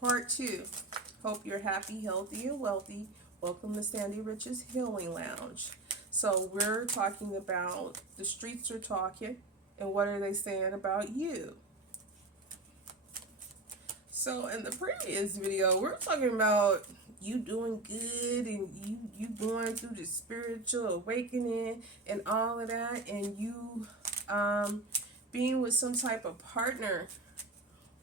Part 2. Hope you're happy, healthy, and wealthy. Welcome to Sandy Rich's Healing Lounge. So, we're talking about the streets are talking, and what are they saying about you? So, in the previous video, we're talking about you doing good and you going through the spiritual awakening and all of that, and you being with some type of partner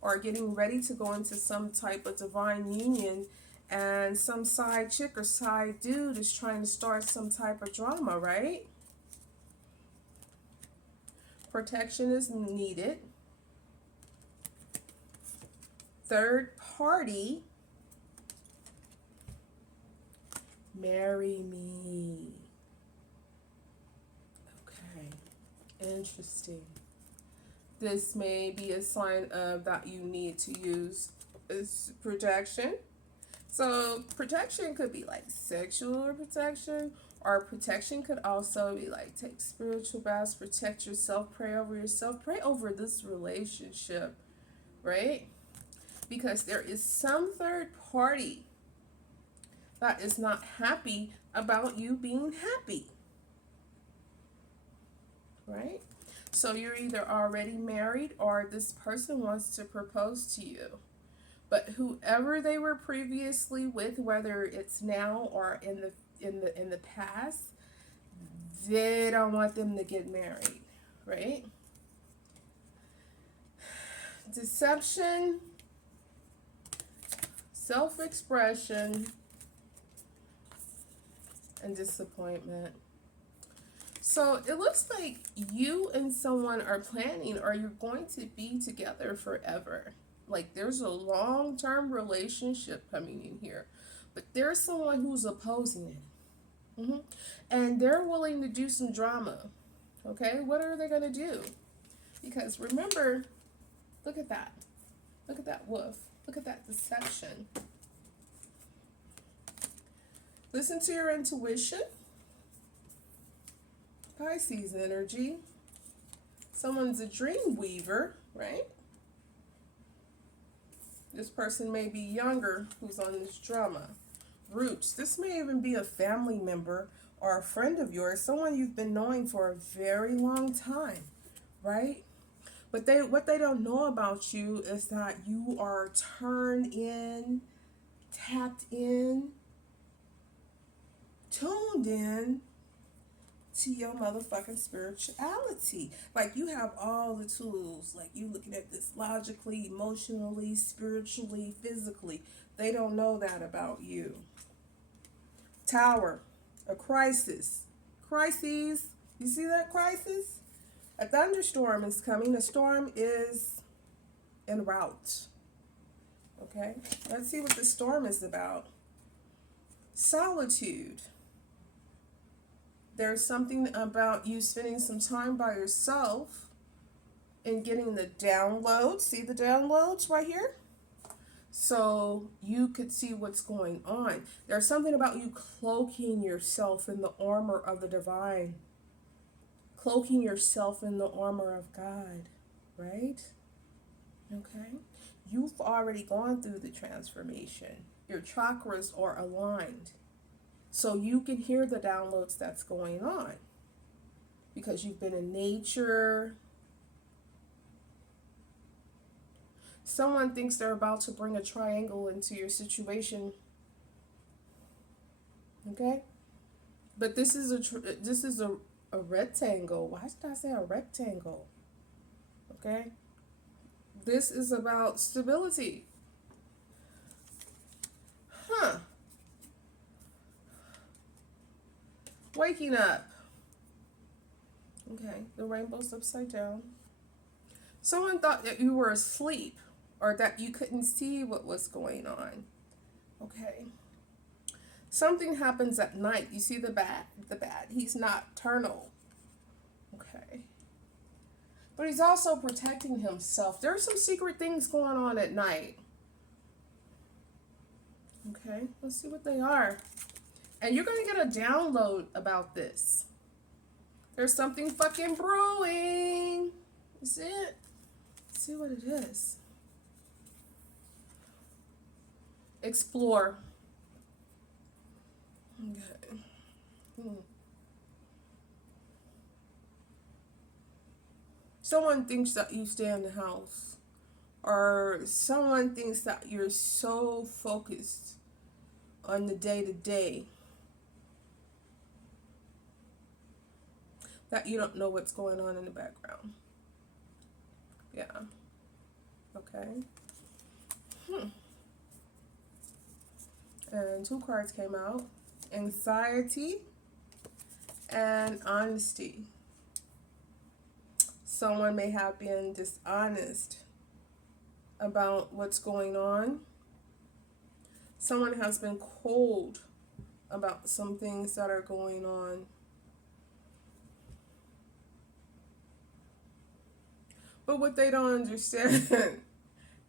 or getting ready to go into some type of divine union, and some side chick or side dude is trying to start some type of drama, right? Protection is needed. Third party, marry me. Okay, interesting. This may be a sign of that you need to use protection. So protection could be like sexual protection, or protection could also be like take spiritual baths, protect yourself, pray over yourself, pray over this relationship, right? Because there is some third party that is not happy about you being happy, right? So you're either already married or this person wants to propose to you. But whoever they were previously with, whether it's now or in the past, they don't want them to get married, right? Deception, self-expression, and disappointment. So it looks like you and someone are planning, or you're going to be together forever. Like there's a long-term relationship coming in here, but there's someone who's opposing it. And they're willing to do some drama. Okay, what are they going to do? Because remember, look at that. Look at that wolf. Look at that deception. Listen to your intuition. Pisces energy. Someone's a dream weaver, right? This person may be younger who's on this drama. Roots. This may even be a family member or a friend of yours, someone you've been knowing for a very long time, right? But what they don't know about you is that you are turned in, tapped in, tuned in to your motherfucking spirituality. Like you have all the tools. Like you looking at this logically, emotionally, spiritually, physically. They don't know that about you. Tower, a crisis. Crises. You see that crisis? A thunderstorm is coming. A storm is en route. Okay? Let's see what the storm is about. Solitude. There's something about you spending some time by yourself and getting the downloads. See the downloads right here? So you could see what's going on. There's something about you cloaking yourself in the armor of the divine. Cloaking yourself in the armor of God, right? Okay? You've already gone through the transformation. Your chakras are aligned. So you can hear the downloads that's going on. Because you've been in nature. Someone thinks they're about to bring a triangle into your situation. Okay? But this is a rectangle. Why did I say a rectangle? Okay? This is about stability. Waking up. Okay, the rainbow's upside down. Someone thought that you were asleep or that you couldn't see what was going on. Okay. Something happens at night. You see the bat. He's nocturnal. Okay. But he's also protecting himself. There's some secret things going on at night. Okay, let's see what they are. And you're going to get a download about this. There's something fucking brewing. You see it? See what it is. Explore. Okay. Someone thinks that you stay in the house, or someone thinks that you're so focused on the day to day that you don't know what's going on in the background. Yeah. Okay. And two cards came out: anxiety and honesty. Someone may have been dishonest about what's going on. Someone has been cold about some things that are going on. But what they don't understand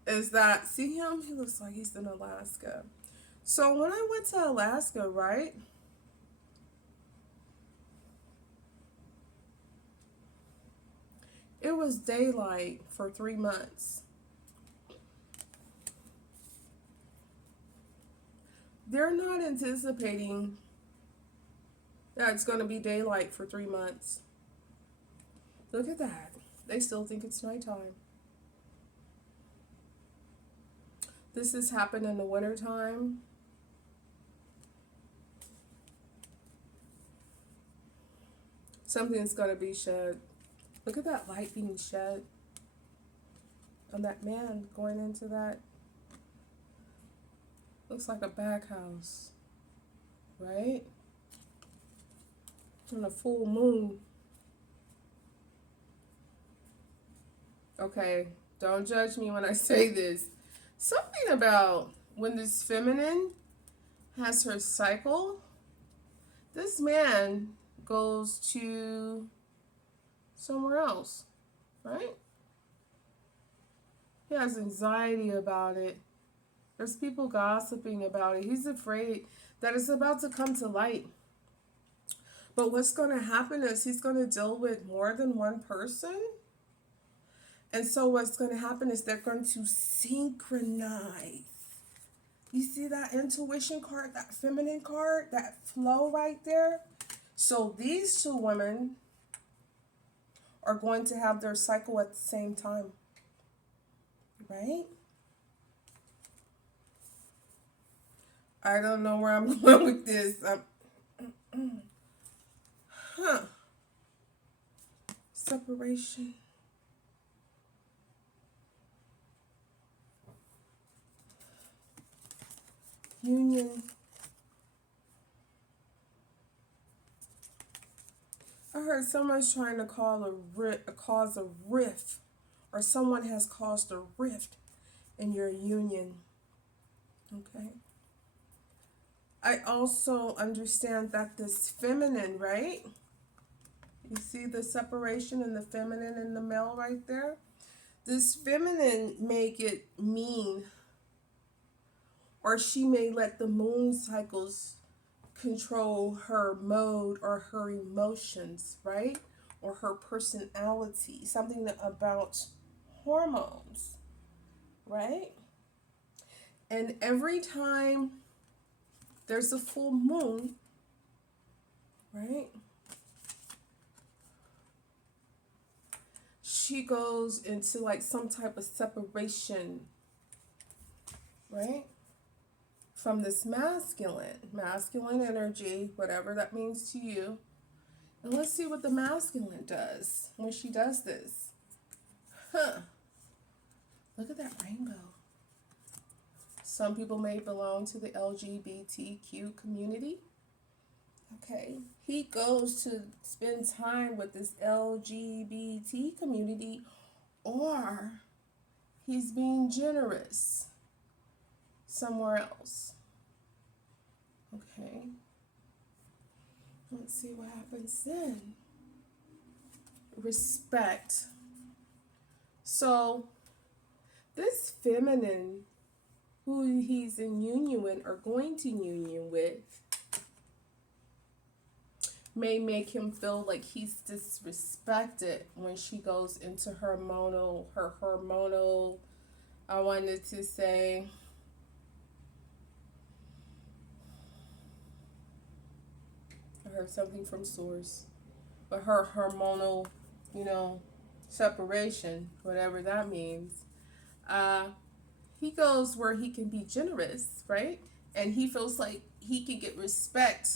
is that, see him? He looks like he's in Alaska. So when I went to Alaska, right? It was daylight for 3 months. They're not anticipating that it's going to be daylight for 3 months. Look at that. They still think it's nighttime. This has happened in the wintertime. Something's going to be shed. Look at that light being shed on that man going into that. Looks like a baghouse, right? On a full moon. Okay, don't judge me when I say this. Something about when this feminine has her cycle, this man goes to somewhere else, right? He has anxiety about it. There's people gossiping about it. He's afraid that it's about to come to light. But what's going to happen is he's going to deal with more than one person. And so what's going to happen is they're going to synchronize. You see that intuition card, that feminine card, that flow right there? So these two women are going to have their cycle at the same time, right? I don't know where I'm going with this. Separation. Union. I heard someone's trying to cause a rift, or someone has caused a rift in your union. Okay. I also understand that this feminine, right? You see the separation in the feminine and the male right there? This feminine may get mean, or she may let the moon cycles control her mode or her emotions, right? Or her personality, something about hormones, right? And every time there's a full moon, right? She goes into like some type of separation, right? From this masculine energy, whatever that means to you. And let's see what the masculine does when she does this. Look at that rainbow. Some people may belong to the LGBTQ community. Okay. He goes to spend time with this LGBT community, or he's being generous somewhere else. Okay. Let's see what happens then. Respect. So this feminine who he's in union with or going to union with may make him feel like he's disrespected when she goes into her hormonal, I wanted to say, heard something from source. But her hormonal, you know, separation, whatever that means, uh, he goes where he can be generous, right? And he feels like he can get respect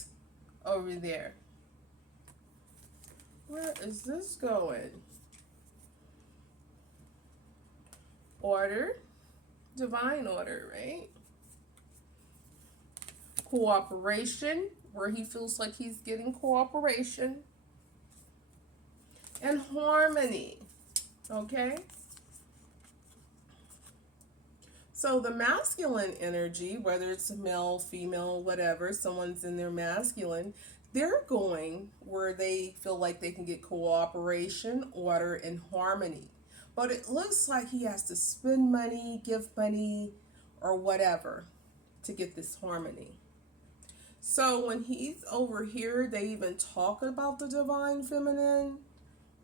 over there. Where is this going? Order, divine order, right? Cooperation, where he feels like he's getting cooperation. And harmony, okay? So the masculine energy, whether it's male, female, whatever, someone's in their masculine, they're going where they feel like they can get cooperation, order, and harmony. But it looks like he has to spend money, give money, or whatever to get this harmony. So when he's over here, they even talk about the divine feminine,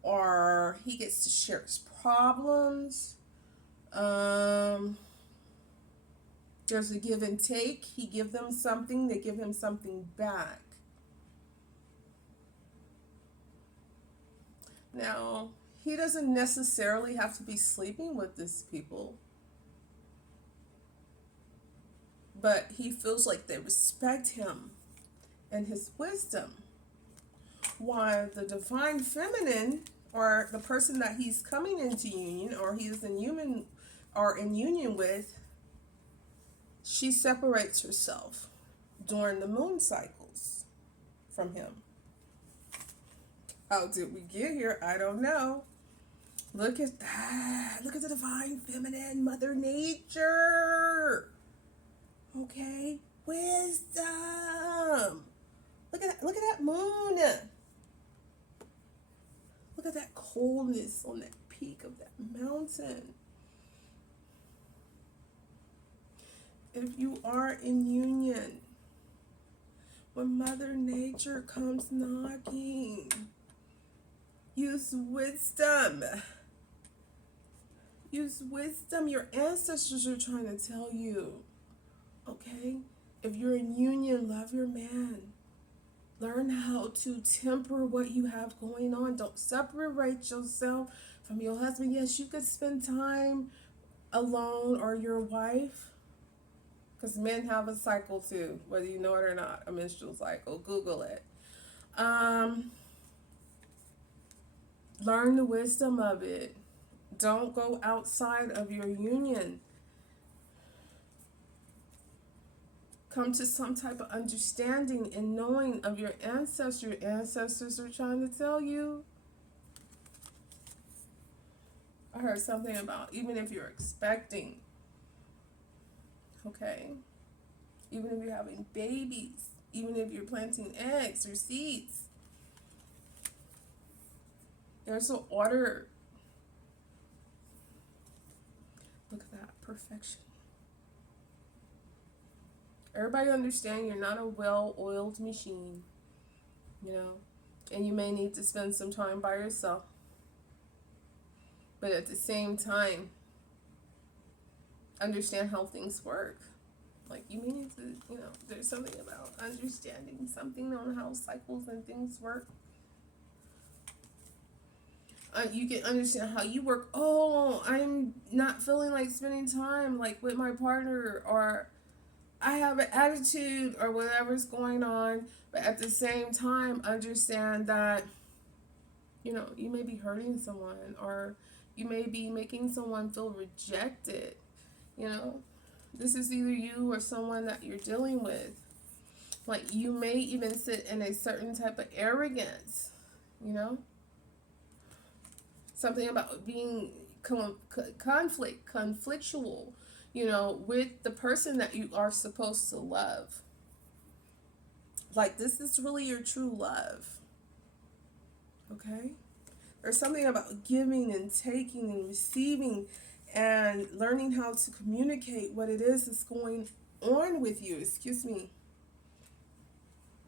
or he gets to share his problems. There's a give and take. He give them something, they give him something back. Now, he doesn't necessarily have to be sleeping with these people, but he feels like they respect him and his wisdom. While the divine feminine, or the person that he's coming into union, or he is in union with, she separates herself during the moon cycles from him. How did we get here? I don't know. Look at that. Look at the divine feminine, Mother Nature. Okay? Wisdom. Look at that moon. Look at that coldness on that peak of that mountain. If you are in union, when Mother Nature comes knocking, use wisdom. Use wisdom. Your ancestors are trying to tell you, okay? If you're in union, love your man. Learn how to temper what you have going on. Don't separate yourself from your husband. Yes, you could spend time alone, or your wife, because men have a cycle too, whether you know it or not, a menstrual cycle. Google it. Learn the wisdom of it. Don't go outside of your union. Come to some type of understanding and knowing of your ancestors. Your ancestors are trying to tell you. I heard something about even if you're expecting, okay? Even if you're having babies, even if you're planting eggs or seeds, there's an order. Look at that perfection. Everybody understand you're not a well-oiled machine, you know, and you may need to spend some time by yourself. But at the same time, understand how things work. Like, you may need to, you know, there's something about understanding something on how cycles and things work. You can understand how you work. Oh, I'm not feeling like spending time like with my partner, or I have an attitude, or whatever's going on. But at the same time, understand that, you know, you may be hurting someone, or you may be making someone feel rejected. You know, this is either you or someone that you're dealing with. Like, you may even sit in a certain type of arrogance, you know. Something about being conflictual, you know, with the person that you are supposed to love. Like, this is really your true love. Okay? There's something about giving and taking and receiving and learning how to communicate what it is that's going on with you. Excuse me.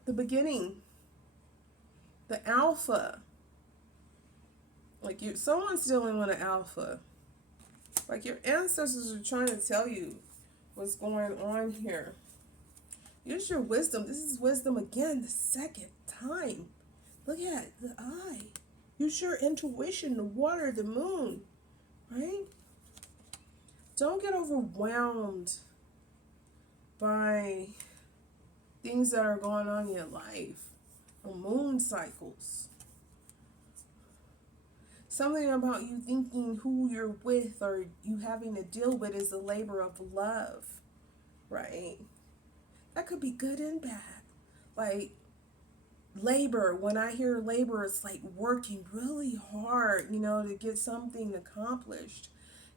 The beginning. The alpha. Like, someone's dealing with an alpha. Like, your ancestors are trying to tell you what's going on here. Use your wisdom. This is wisdom again, the second time. Look at the eye. Use your intuition, the water, the moon, right? Don't get overwhelmed by things that are going on in your life, or moon cycles. Something about you thinking who you're with or you having to deal with is a labor of love, right? That could be good and bad. Like labor, when I hear labor, it's like working really hard, to get something accomplished,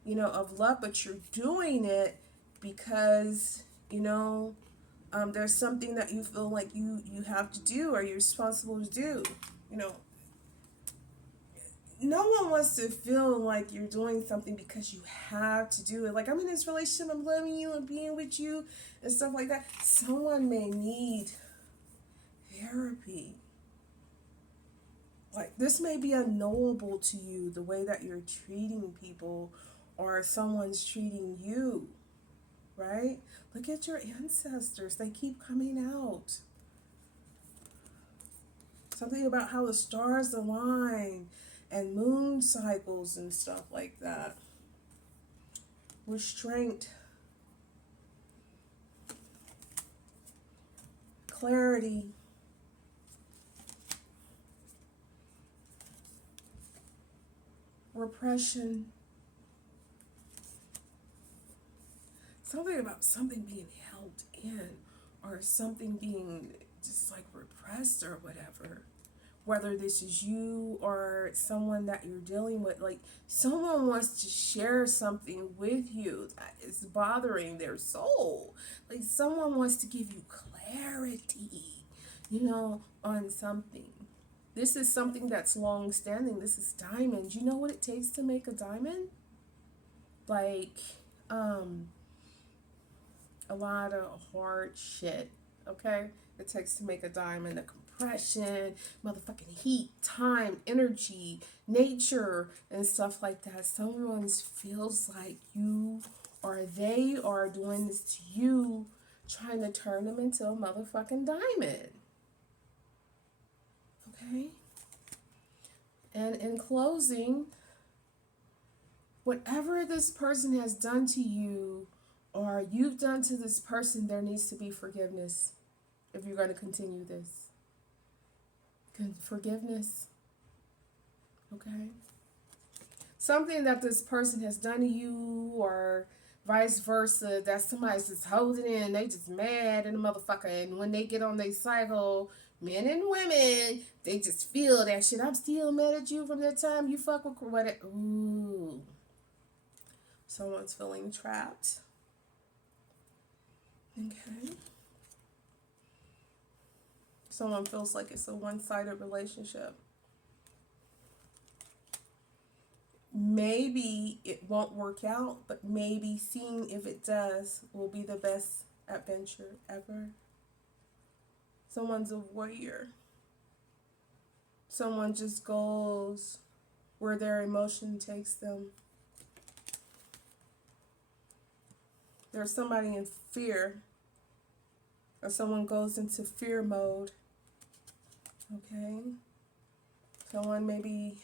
of love, but you're doing it because, there's something that you feel like you have to do or you're responsible to do, No one wants to feel like you're doing something because you have to do it. Like, I'm in this relationship, I'm loving you and being with you and stuff like that. Someone may need therapy. Like, this may be unknowable to you, the way that you're treating people or someone's treating you, right? Look at your ancestors. They keep coming out. Something about how the stars align and moon cycles and stuff like that. Restraint. Clarity. Repression. Something about something being held in or something being just like repressed or whatever. Whether this is you or someone that you're dealing with, like someone wants to share something with you that is bothering their soul. Like someone wants to give you clarity, on something. This is something that's long standing. This is diamonds. You know what it takes to make a diamond? Like, a lot of hard shit, okay? It takes to make a diamond. The compression, motherfucking heat, time, energy, nature, and stuff like that. Someone feels like you or they are doing this to you, trying to turn them into a motherfucking diamond. Okay? And in closing, whatever this person has done to you or you've done to this person, there needs to be forgiveness if you're going to continue this. Forgiveness. Okay? Something that this person has done to you or vice versa, that somebody's just holding in, they just mad and a motherfucker, and when they get on their cycle, men and women, they just feel that shit. I'm still mad at you from that time you fuck with what? Ooh. Someone's feeling trapped. Okay. Someone feels like it's a one-sided relationship. Maybe it won't work out, but maybe seeing if it does will be the best adventure ever. Someone's a warrior. Someone just goes where their emotion takes them. There's somebody in fear, or someone goes into fear mode. Okay? Someone may be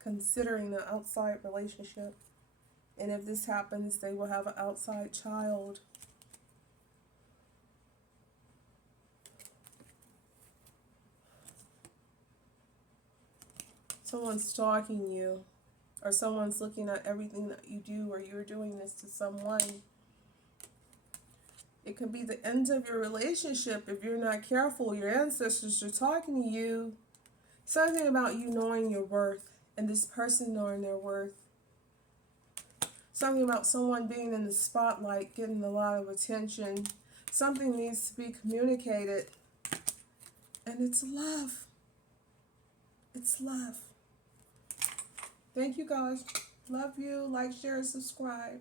considering an outside relationship, and if this happens, they will have an outside child. Someone's stalking you, or someone's looking at everything that you do, or you're doing this to someone. It could be the end of your relationship if you're not careful. Your ancestors are talking to you. Something about you knowing your worth and this person knowing their worth. Something about someone being in the spotlight, getting a lot of attention. Something needs to be communicated. And it's love. It's love. Thank you guys. Love you. Like, share, and subscribe.